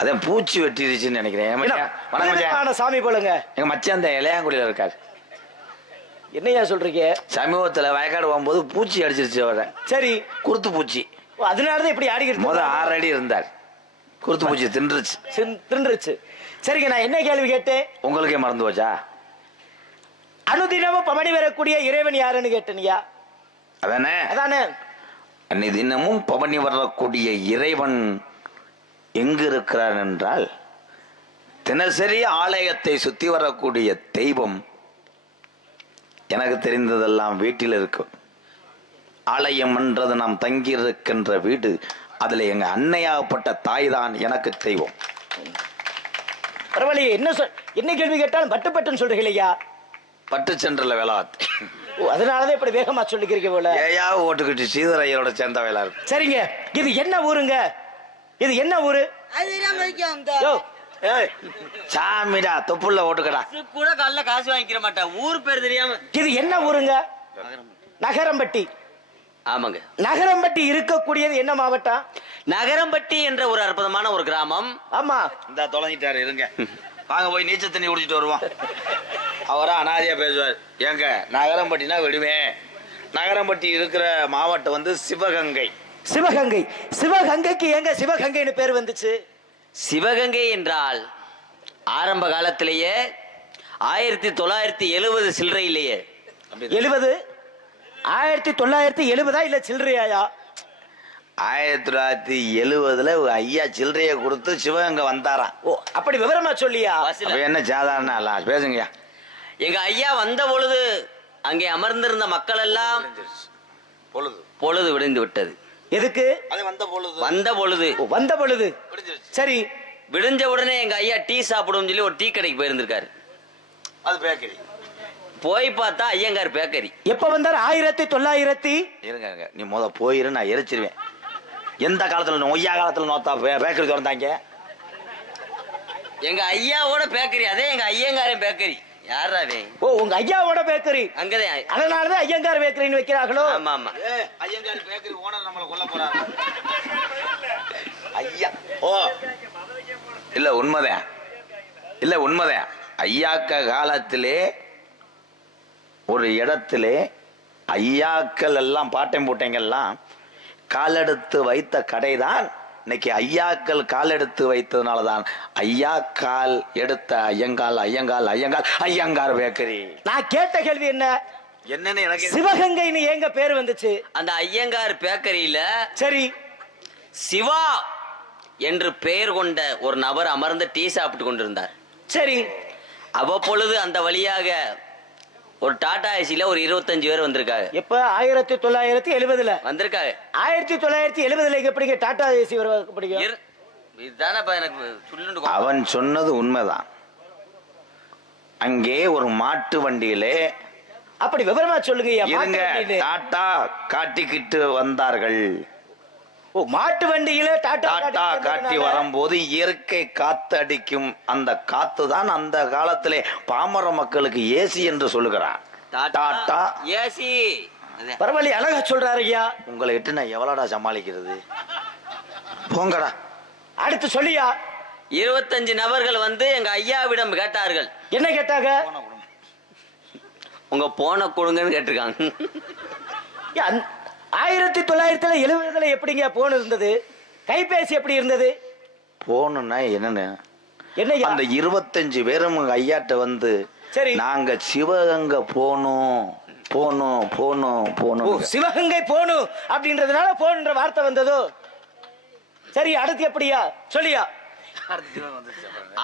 அதான் பூச்சி வெட்டிருச்சுன்னு நினைக்கிறேன். சாமி போலுங்க. எங்க மச்சான் அந்த இளையாங்குடியில இருக்காரு. என்னையா சொல்றீங்க? சமீபத்துல வயக்காடு போகும்போது பூச்சி அடிச்சிருச்சு அவரை. சரி, குருத்து பூச்சி. அதனாலதான் இப்படி ஆடிக்கிட்டு. 6 அடி இருந்தார். குருத்து பூச்சி தின்றுச்சு. சரிங்க, நான் என்ன கேள்வி கேட்டேன்? உங்களுக்கே மறந்து போச்சா? அனுதினமும் பவனி வரக்கூடிய இறைவன் யாருன்னு கேட்டேனியா? அதானே. அன்னிதினமும் பவனி வரக்கூடிய இறைவன் எங்கு இருக்கிறார் என்றால், தினசரி ஆலயத்தை சுத்தி வரக்கூடிய தெய்வம் எனக்கு தெரிந்ததெல்லாம் வீட்டில் இருக்கும். ஆலயம் என்றது நாம் தங்கி இருக்கின்ற வீடு. அதுல எங்க அன்னையாகப்பட்ட தாய் தான் எனக்கு தெய்வம். பரவாயில்லையே. என்ன கேள்வி கேட்டாலும் பட்டுன்னு சொல்றீங்களா? பட்டு சென்றல வேளாத். அதனாலதான் இப்படி வேகமா சொல்லிக்கிறீங்க போல. ஏயா ஓட்டுக்கிட்டு சீதரையரோட சேர்ந்த வேளா இருக்கு. சரிங்க, இது என்ன ஊருங்க? இது என்ன ஊரு? சாமிடா தொப்புள்ள ஓட்டுக்கடா. கூட கல்ல காசு வாங்கிக்கிற மாட்டா. ஊர் பேர் தெரியாம. இது என்ன ஊருங்க? நகரம்பட்டி. ஆமாங்க. நகரம்பட்டி இருக்கக்கூடியது என்ன மாவட்டம்? நகரம்பட்டி என்ற ஒரு அற்புதமான ஒரு கிராமம். ஆமா. இந்த தொலைஞ்சிட்டாரு. இருங்க வாங்க போய் நீச்சல் தண்ணி குடிச்சிட்டு வருவோம். அவரா அனாதியா பேசுவார். ஏங்க நகரம்பட்டினா விடுவேன். நகரம்பட்டி இருக்கிற மாவட்டம் வந்து சிவகங்கை. சிவகங்கைக்கு ஏங்க சிவகங்கைன்னு பேர் வந்துச்சு? சிவகங்கை என்றால் ஆரம்ப காலத்திலேயே 1970 சில்லறையிலேயே. 1970 இல்ல சில்லறையா? 1970 ஐயா சில்லறைய கொடுத்து சிவகங்கை வந்தாராம். ஓ, அப்படி விவரமா சொல்லியா? என்ன சாதாரண பேசுங்கய்யா. எங்க ஐயா வந்த பொழுது அங்கே அமர்ந்திருந்த மக்கள் எல்லாம் பொழுது விடிந்து விட்டது. எதுக்கு? வந்த பொழுது. சரி, விடிஞ்ச உடனே எங்க ஐயா டீ சாப்பிடும் சொல்லி ஒரு டீ கடைக்கு போயிருந்திருக்காரு. அது பேக்கரி. போய் பார்த்தா ஐயங்கார் பேக்கரி. எப்ப வந்தார்? 1900. இருங்க நீ போயிரு, நான் எரிச்சிருவேன். எந்த காலத்துல ஒய்யா காலத்துல நோத்தா பேக்கரி திறந்தாங்க? எங்க ஐயாவோட பேக்கரி. அதே எங்க ஐயங்காரன் பேக்கரி. யாராவே? ஓ, உங்க ஐயாவோட பேக்கரி அங்கதான். அதனாலதான் ஐயங்கார் பேக்கரின்னு வைக்கிறாங்களோ? ஆமா ஆமா. ஐயங்கார் பேக்கரி ஓனர் நம்மள கொல்ல போறாரு. ஐயா ஓ இல்ல உண்மைதான். ஐயாக்க காலத்திலே ஒரு இடத்திலே ஐயாக்கள் எல்லாம் பாட்டம் போட்டீங்கெல்லாம் காலெடுத்து வைத்த கடைதான் இன்னைக்கு ஐயாக்கள் கால் எடுத்து வைத்ததுனாலதான் ஐயா கால் எடுத்த ஐயங்கார் பேக்கரி. நான் கேட்ட கேள்வி என்னன்னு எனக்கு சிவகங்கைன்னு ஏங்க பேர் வந்துச்சு? அந்த ஐயங்கார் பேக்கரியில சரி சிவா என்று பெயர் கொண்ட ஒரு நபர் அமர்ந்து டீ சாப்பிட்டு கொண்டிருந்தார். சரி, அவ்வப்பொழுது அந்த வழியாக ஒரு டாடா ஏசில ஒரு 25 பேர் வந்திருக்காங்க. எப்ப? 1970 வந்திருக்காங்க. 1970 எப்படிங்க டாடா ஏசி பிடிக்கும்? இதுதானப்பா எனக்கு சொல்லுண்டு. அவன் சொன்னது உண்மைதான். அங்கே ஒரு மாட்டு வண்டியிலே அப்படி விவரமா சொல்லுங்க. டாடா காட்டிக்கிட்டு வந்தார்கள். ஓ, மாட்டு வண்டியில டாட்டா டாட்டா காட்டி வரும்போது இயற்கை காத்து அடிக்கும். அந்த காத்து தான் அந்த காலத்திலே பாமர மக்களுக்கு ஏசி என்று சொல்லுகிறான். Tata AC. பரவாயில்ல, அழகா சொல்றாரு ஐயா. உங்களை இட்டு நான் எவ்வளோடா சமாளிக்கிறது? போங்கடா. அடுத்து சொல்லியா. 25 நபர்கள் வந்து எங்க ஐயாவிடம் கேட்டார்கள். என்ன கேட்டாங்க? உங்க போன கொடுங்கன்னு கேட்டிருக்காங்க. 1970 எப்படிங்க போன் இருந்தது? கைபேசி எப்படி இருந்தது? போனுன்னா என்னன்னு என்ன அந்த 25 பேரும் ஐயாட்ட வந்து சரி நாங்க சிவகங்கை போனோம் போனோம் போனோம் போனோம். சிவகங்கை போனும் அப்படின்றதுனால போன்ற வார்த்தை வந்ததோ? சரி, அடுத்து எப்படியா சொல்லியா.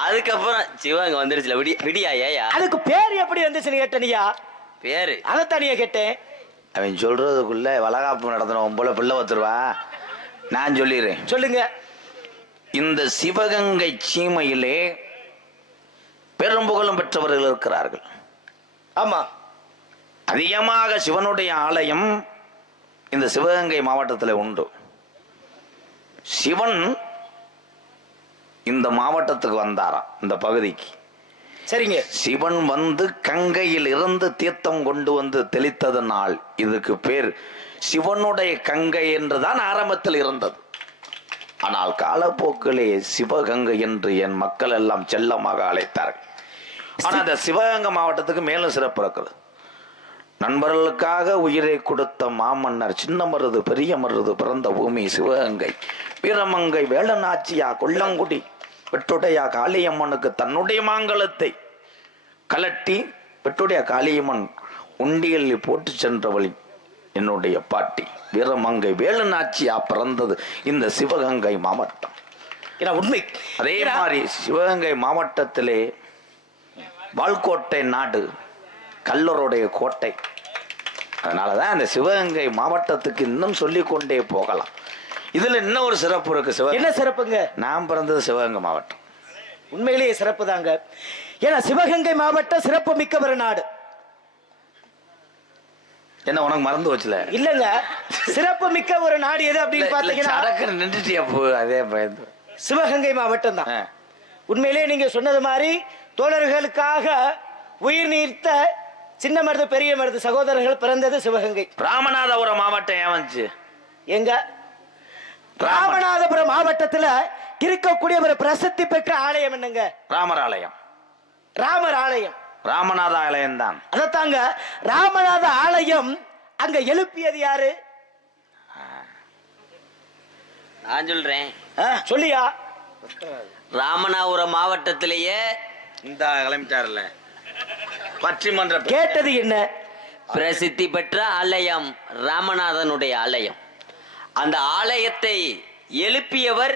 அதுக்கப்புறம் சிவகங்கை வந்துருச்சுல. விடியா ஏயா அதுக்கு பேர் எப்படி வந்துச்சுன்னு கேட்டனியா? பேரு அதைத்தானியா கேட்டேன். அவன் சொல்றதுக்குள்ள வளகாப்பு நடத்துறோம் போல பிள்ளை வத்துருவா. நான் சொல்லிடுறேன், சொல்லுங்க. இந்த சிவகங்கை சீமையிலே பெரும்புகழும் பெற்றவர்கள் இருக்கிறார்கள். ஆமா, அதிகமாக சிவனுடைய ஆலயம் இந்த சிவகங்கை மாவட்டத்தில் உண்டு. சிவன் இந்த மாவட்டத்துக்கு வந்தாராம், இந்த பகுதிக்கு. சரிங்க. சிவன் வந்து கங்கையில் இருந்து தீர்த்தம் கொண்டு வந்து தெளித்ததனால் இதுக்கு பேர் சிவனுடைய கங்கை என்றுதான் ஆரம்பத்தில் இருந்தது. ஆனால் காலப்போக்கிலே சிவகங்கை என்று என் மக்கள் எல்லாம் செல்லமாக அழைத்தார்கள். ஆனால் அந்த சிவகங்கை மாவட்டத்துக்கு மேலும் சிறப்பு இருக்கிறது. நண்பர்களுக்காக உயிரை கொடுத்த மாமன்னர் சின்ன மருது பெரிய மருது பிறந்த பூமி சிவகங்கை. வீரமங்கை வேலநாச்சியா கொல்லங்குடி பெட்டுடையா காளியம்மனுக்கு தன்னுடைய மாங்கலத்தை கலட்டி பெட்டுடைய காளியம்மன் உண்டியலில் போட்டு சென்றவள் என்னுடைய பாட்டி வீரமங்கை வேலுநாச்சியா பிறந்தது இந்த சிவகங்கை மாவட்டம். உண்மை. அதே மாதிரி சிவகங்கை மாவட்டத்திலே வால்கோட்டை நாடு கல்லருடைய கோட்டை. அதனாலதான் அந்த சிவகங்கை மாவட்டத்துக்கு இன்னும் சொல்லிக்கொண்டே போகலாம். இதுல இன்னும் ஒரு சிறப்பு இருக்கு. என்ன சிறப்புங்க? நான் பிறந்தது சிவகங்கை மாவட்டம். உண்மையிலேயே சிறப்பு தாங்க. ஏன்னா சிவகங்கை மாவட்டம் சிறப்பு மிக்க ஒரு நாடு. என்ன உனக்கு மறந்து வச்சுல? இல்லங்க, சிறப்பு மிக்க ஒரு நாடு எது அப்படின்னு பாத்தீங்கன்னா நின்றுட்டியா போ. அதே சிவகங்கை மாவட்டம் தான். உண்மையிலேயே நீங்க சொன்னது மாதிரி தோழர்களுக்காக உயிர் நீர்த்த சின்ன மருது பெரிய மருது சகோதரர்கள் பிறந்தது சிவகங்கை. ராமநாதபுரம் மாவட்டம் ஏன் வந்துச்சு? எங்க ராமநாதபுரம் மாவட்டத்துல இருக்கக்கூடிய ஒரு பிரசித்தி பெற்ற ஆலயம் என்னங்க? ராமர் ஆலயம். ராமர் ஆலயம், ராமநாத ஆலயம் தான். அதத்தாங்க ராமநாத ஆலயம். அங்க எழுப்பியது யாரு? நான் சொல்றேன், சொல்லியா. ராமநாதபுரம் மாவட்டத்திலேயே இந்த கிளம்பிட்டார்ல பற்றிமன்ற கேட்டது என்ன? பிரசித்தி பெற்ற ஆலயம் ராமநாதனுடைய ஆலயம். அந்த ஆலயத்தை எழுப்பியவர்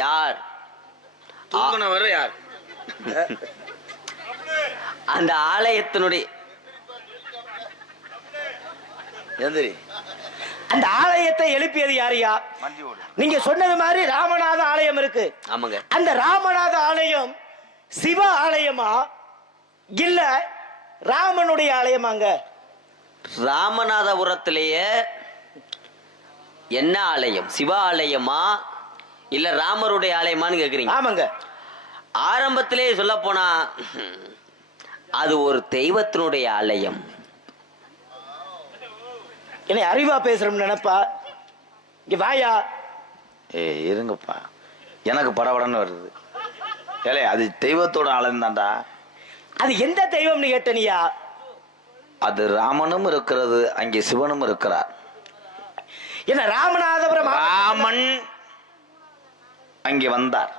யார்? தூக்குனவர் யார்? அந்த ஆலயத்தினுடைய எந்திரி. அந்த ஆலயத்தை எழுப்பியது யாரையா? நீங்க சொன்னது மாதிரி ராமநாத ஆலயம் இருக்கு. ஆமாங்க. அந்த ராமநாத ஆலயம் சிவ ஆலயமா இல்ல ராமனுடைய ஆலயமாங்க? ராமநாதபுரத்திலேயே என்ன ஆலயம்? சிவ ஆலயமா இல்ல ராமருடைய ஆலயமான்னு கேக்குறீங்க? ஆமாங்க. ஆரம்பத்திலே சொல்ல போனா அது ஒரு தெய்வத்தினுடைய ஆலயம். என்ன அறிவா பேசுறோம் நினைப்பா? இங்க வாயா. இருங்கப்பா, எனக்கு படபடன்னு வருது. ஏலே, அது தெய்வத்தோட ஆலயம் தான்டா. அது எந்த தெய்வம்னு கேட்டனியா? அது ராமனும் இருக்கிறது, அங்கே சிவனும் இருக்கிறார். என்ன ராமநாதபுரம் ராமன் அங்கே வந்தார்.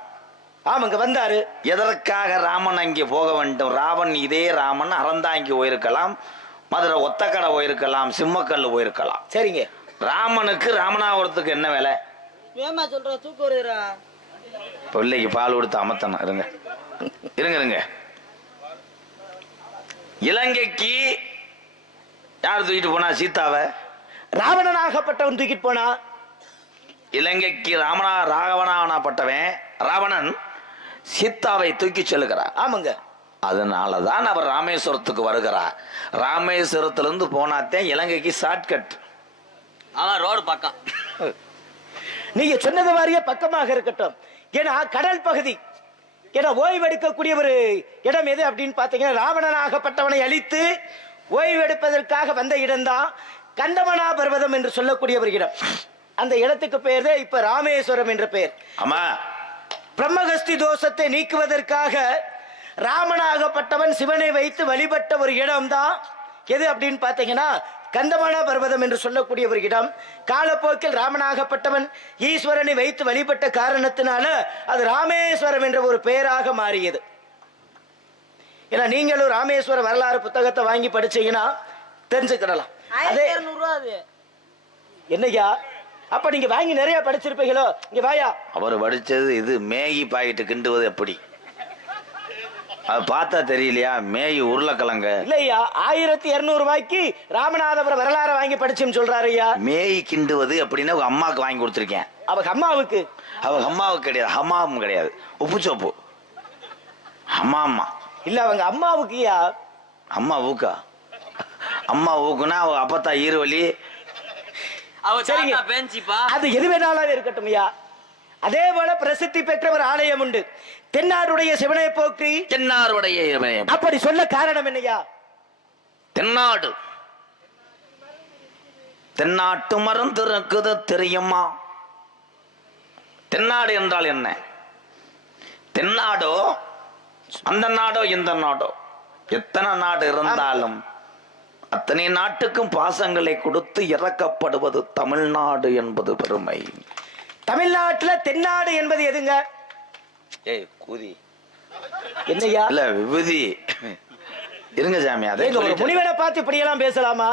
ஆமாங்க, வந்தாரு. எதற்காக ராமன் அங்கே போக வேண்டும்? ராவன் இதே ராமன் அறந்தாங்கி போயிருக்கலாம், மதுரை ஒத்தக்கடை போயிருக்கலாம், சிம்மக்கல் போயிருக்கலாம். சரிங்க. ராமனுக்கு ராமநாதபுரத்துக்கு என்ன வேலை? ஏமா சொல்ற? தூக்கு வருகிறா. பிள்ளைக்கு பால் கொடுத்து அமர்த்தணும். இருங்க இருங்க இருங்க. இலங்கைக்கு யார் தூக்கிட்டு போனா? சீதாவை. ராவணனாகப்பட்டவன் தூக்கிட்டு போனா. இலங்கைக்கு ராவணனாகப்பட்டவன் ராவணன் சீதாவை தூக்கி செல்லுகிறார். ஆமாங்க. அதனாலதான் அவர் ராமேஸ்வரத்துக்கு வருகிறார். ராமேஸ்வரத்திலிருந்து போனாத்தே இலங்கைக்கு ஷார்ட்கட். அவன் ரோடு பக்கம். நீங்க சொன்னது மாதிரியே பக்கமாக இருக்கட்டும். ஏன்னா கடல் பகுதி, ஏன்னா ஓய்வெடுக்கக்கூடிய ஒரு இடம் எது அப்படின்னு பாத்தீங்கன்னா, ராவணனாகப்பட்டவனை அழித்து ஓய்வெடுப்பதற்காக வந்த இடம்தான் கந்தமனா பர்வதம் என்று சொல்லக்கூடிய ஒரு இடம். அந்த இடத்துக்கு பெயர் தான் இப்ப ராமேஸ்வரம் என்ற பெயர். ஆமா, பிரம்மகஸ்தி தோஷத்தை நீக்குவதற்காக ராமனாகப்பட்டவன் சிவனை வைத்து வழிபட்ட ஒரு இடம் தான் எது அப்படின்னு பாத்தீங்கன்னா கந்தமனா பர்வதம் என்று சொல்லக்கூடிய ஒரு இடம். காலப்போக்கில் ராமனாகப்பட்டவன் ஈஸ்வரனை வைத்து வழிபட்ட காரணத்தினால அது ராமேஸ்வரம் என்ற ஒரு பெயராக மாறியது. ஏன்னா நீங்களும் ராமேஸ்வர வரலாறு புத்தகத்தை வாங்கி படிச்சீங்கன்னா தெரிஞ்சுக்கிடலாம். அதே 1200 அது என்னையா, அப்ப நீங்க வாங்கி நிறைய படிச்சிருப்பீங்களோ? இங்க வாயா. அவர் படிச்சது இது மேகி பாக்கெட்டு கிண்டுவது எப்படி, அது பார்த்தா தெரியலையா? மேகி உருளைக்கிழங்க இல்லையா, 1200 ரூபாய்க்கு ராமநாதபுரம் வரலாறு வாங்கி படிச்சுன்னு சொல்றாரு ஐயா. மேகி கிண்டுவது எப்படின்னா உங்க அம்மாவுக்கு வாங்கி கொடுத்துருக்கேன். அவங்க அம்மாவுக்கு, அவங்க அம்மாவுக்கு கிடையாது, அம்மாவும் கிடையாது, உப்பு சோப்பு. அம்மா அம்மா இல்ல அவங்க அம்மாவுக்குயா. அம்மா ஊக்கா? அம்மா ஊக்குனா அவங்க அப்பத்தா ஈரவழி. சரிங்க, அது எது வேணாலும் இருக்கட்டும் ஐயா. அதே போல பிரசித்தி பெற்ற ஒரு ஆலயம் உண்டு, தென்னாடுடைய சிவனை போற்றி. தென்னாருடைய இறைவன். அப்படி சொல்ல காரணம் என்னையா? தென்னாடு, தென்னாட்டு மரம் திறக்குது தெரியுமா? தென்னாடு என்றால் என்ன? தென்னாடோ அந்த நாடோ இந்த நாடோ, எத்தனை நாடு இருந்தாலும் அத்தனை நாட்டுக்கும் பாசங்களை கொடுத்து இறக்கப்படுவது தமிழ்நாடு என்பது பெருமை. தமிழ்நாட்டுல தென்னாடு என்பது எதுங்க? ஏய் கூதி என்னையா? இல்ல விபூதி இருங்க சாமி, அதே முனிவனை பார்த்து இப்படி எல்லாம் பேசலாமா?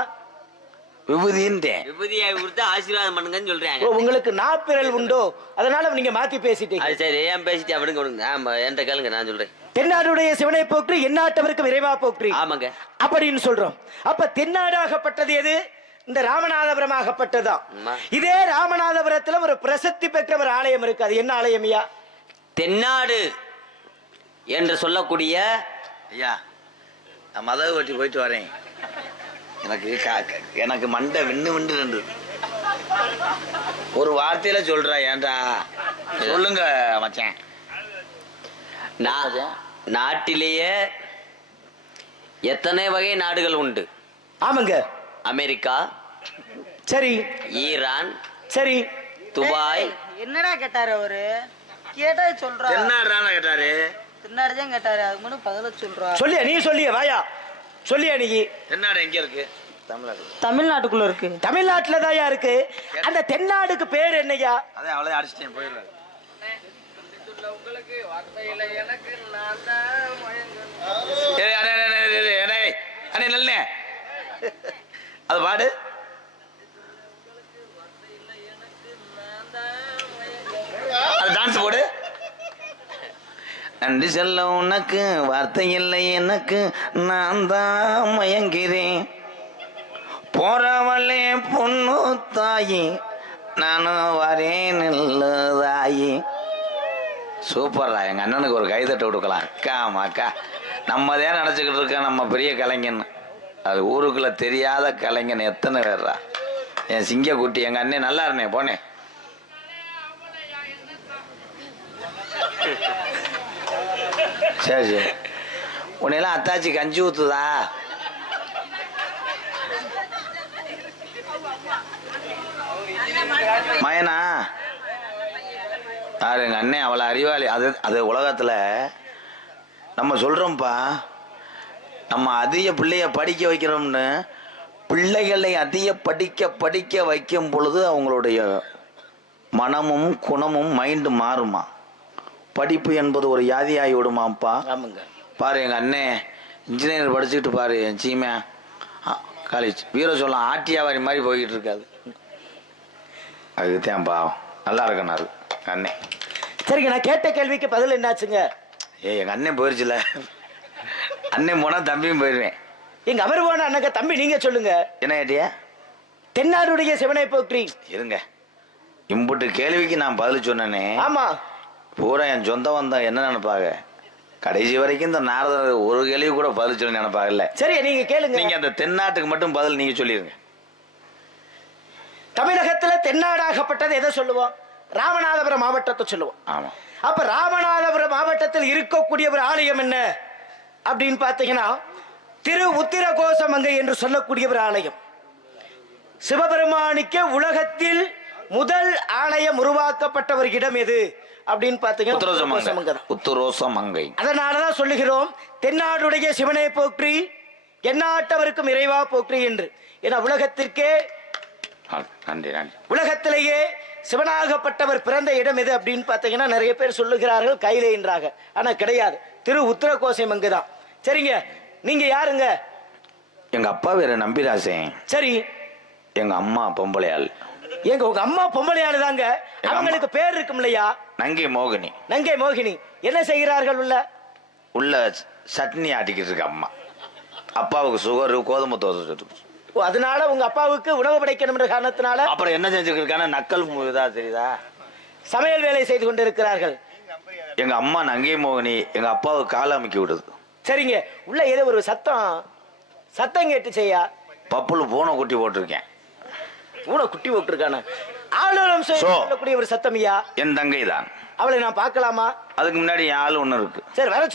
விபூதின்றேன். விபூதியை கொடுத்து ஆசீர்வாதம் பண்ணுங்கன்னு சொல்றாங்க. உங்களுக்கு நாப்பிரல் உண்டோ, அதனால நீங்க மாத்தி பேசிட்டீங்க. அது சரி, ஏன் பேசிட்டு அப்படிங்க கொடுங்க. ஆமா, என்கிட்ட கேளுங்க, நான் சொல்றேன். தென்னாடுடைய சிவனை போற்றி, எந்நாட்டவருக்கு விரைவா போற்றி. ஆமாங்க, அப்படின்னு சொல்றோம். அப்ப தென்னாடாகப்பட்டது எது? இந்த ராமநாதபுரம் ஆகப்பட்டதுதான். இதே ராமநாதபுரத்துல ஒரு பிரசித்தி பெற்ற ஒரு ஆலயம் இருக்கு. அது என்ன ஆலயம் ஐயா? தென்னாடு என்று சொல்லக்கூடிய. ஐயா, நான் மதகு வெட்டி போயிட்டு வரேன். எனக்கு மண்டை விண்ணு விண்டு ரெண்டு ஒரு வார்த்தையில சொல்ற. ஏன்டா சொல்லுங்க மச்சான். நாட்டிலேயே எத்தனை வகை நாடுகள் உண்டு? ஆமாங்க. அமெரிக்கா, சரி, ஈரான், சரி, துபாய். என்னடா கேட்டாரு அவரு? கேட்டா சொல்றா. தென்னாடுறான கேட்டாரு. தென்னாடுதான் கேட்டாரு, அது மட்டும் பதில சொல்றா. சொல்லியா நீ? சொல்லிய வாயா, சொல்லியா நீ? தென்னாடு எங்க இருக்கு? தமிழ்நாட்டுக்குள்ள இருக்கு. தமிழ்நாட்டுல தான் இருக்கு. அந்த தென்னாடுக்கு பேர் என்னையா? அதே அவ்வளவு அடிச்சிட்டேன், போயிடுறாரு. அது பாடு. அது டான்ஸ் போடு. நன்றி சொல்ல உனக்கு வார்த்தை இல்லை எனக்கு, நான் தான் மயங்கிறேன். போறவளே பொண்ணு தாயி, நானும் வரேன் தாயி. சூப்பர்ரா, எங்க அண்ணனுக்கு ஒரு கைதட்டு கொடுக்கலாம். அக்கா அக்கா, நம்ம தான் நினச்சிக்கிட்டு இருக்கோம் நம்ம பெரிய கலைஞன்னு. அது ஊருக்குள்ள தெரியாத கலைஞன் எத்தனை பேர்ரா. என் சிங்க குட்டி, எங்க அண்ணன் நல்லா இருந்தேன் போனேன். சரி சரி, உன்னையெல்லாம் அத்தாச்சி கஞ்சி ஊத்துதா? மயனா யாரு? எங்க அண்ணன் அவ்வளோ அறிவாளி. அது உலகத்துல நம்ம சொல்றோம்ப்பா, நம்ம அதிக பிள்ளைய படிக்க வைக்கிறோம்னு, பிள்ளைகளை அதிக படிக்க வைக்கும் பொழுது அவங்களுடைய மனமும் குணமும் மைண்டு மாறுமா. படிப்பு என்பது ஒரு வியாதியாகி விடுமாப்பா. ஆமாங்க. பாரு எங்க அண்ணன் இன்ஜினியர் படிச்சுக்கிட்டு பாரு, என் சீமை காலேஜ் வீர சொல்லலாம் ஆட்டியாவாரி மாதிரி போய்கிட்டு இருக்காது. அதுக்குத்தான் பாவம் நல்லா இருக்கனாரு அண்ணன். சரிங்க, நான் கேட்ட கேள்விக்கு பதில் என்னாச்சுங்க? எங்க அண்ணன் போயிருச்சுல, அண்ணன் போனா தம்பியும் போயிருவேன். எங்க அவர் போன அண்ணக்க தம்பி நீங்க சொல்லுங்க. என்ன கேட்டியா? தென்னாடுடைய சிவனை போற்றி. இருங்க, இம்புட்டு கேள்விக்கு நான் பதில் சொன்னேனே. ஆமா, பூரா என் சொந்த வந்தா என்ன நினைப்பாங்க? கடைசி வரைக்கும் இந்த நாரதர் ஒரு கேள்வி கூட பதில் சொல்லி நினைப்பாங்கல்ல. சரி நீங்க கேளுங்க. நீங்க அந்த தென்னாட்டுக்கு மட்டும் பதில் நீங்க சொல்லிருங்க. தமிழகத்துல தென்னாடாகப்பட்டது எதை சொல்லுவோம்? ராமநாதபுரம் மாவட்டத்தை சொல்லுவோம். ஆமா. அப்ப ராமநாதபுரம் மாவட்டத்தில் இருக்கக்கூடிய ஒரு ஆலயம் என்ன அப்படின்னு பார்த்தீங்கன்னா திரு உத்திரகோசமங்கை என்று சொல்லக்கூடிய ஒரு ஆலயம். சிவபெருமானுக்கு உலகத்தில் முதல் ஆலயம் உருவாக்கப்பட்ட ஒரு இடம் எது அப்படின்னு பார்த்தீங்கன்னா உத்திரகோசமங்கை தான். உத்திரோசமங்கை. அதனாலதான் சொல்லுகிறோம் தென்னாடுடைய சிவனை போற்றி எந்நாட்டவருக்கும் இறைவா போற்றி என்று. ஏன்னா உலகத்திற்கே நன்றி நன்றி. உலகத்திலேயே சிவனாகப்பட்டவர் பிறந்த இடம் எது அப்படின்னு பார்த்தீங்கன்னா நிறைய பேர் சொல்லுகிறார்கள் கையிலே என்றாக. ஆனா கிடையாது, திரு உத்திரகோசமங்கை தான். சரிங்க, நீங்க யாருங்க? எங்க அப்பா வேற நம்பிராசேன். சரி, எங்க அம்மா பொம்பளையாள். எங்க உங்க அம்மா பொம்பளையாளு தாங்க. அவங்களுக்கு பேர் இருக்கும் இல்லையா? நங்கை மோகினி. நங்கை மோகினி என்ன செய்கிறார்கள்? உள்ள சட்னி ஆட்டிக்கிட்டு இருக்க அம்மா. அப்பாவுக்கு சுகரு, கோதுமை தோசை. ஓ, அதனால உங்க அப்பாவுக்கு உணவு படைக்கணும் என்ற காரணத்தினால அப்புறம் என்ன செஞ்சுருக்கான நக்கல் இதா தெரியுதா, சமையல் வேலை செய்து கொண்டிருக்கிறார்கள். எங்க அம்மா நங்கை மோகினி எங்க அப்பாவுக்கு கால அமைக்கி விடுது. சரிங்க, உள்ள ஏதோ ஒரு சத்தம் கேட்டு செய்யா. பப்புல பூனை குட்டி போட்டிருக்கேன். பூனை குட்டி போட்டிருக்கான ஆளுநம் சொல்லக்கூடிய ஒரு சத்தம் ஐயா. என் தங்கை தான். அவளை நான் பார்க்கலாமா? அதுக்கு முன்னாடி என் ஆள் ஒண்ணு இருக்கு. சரி, வர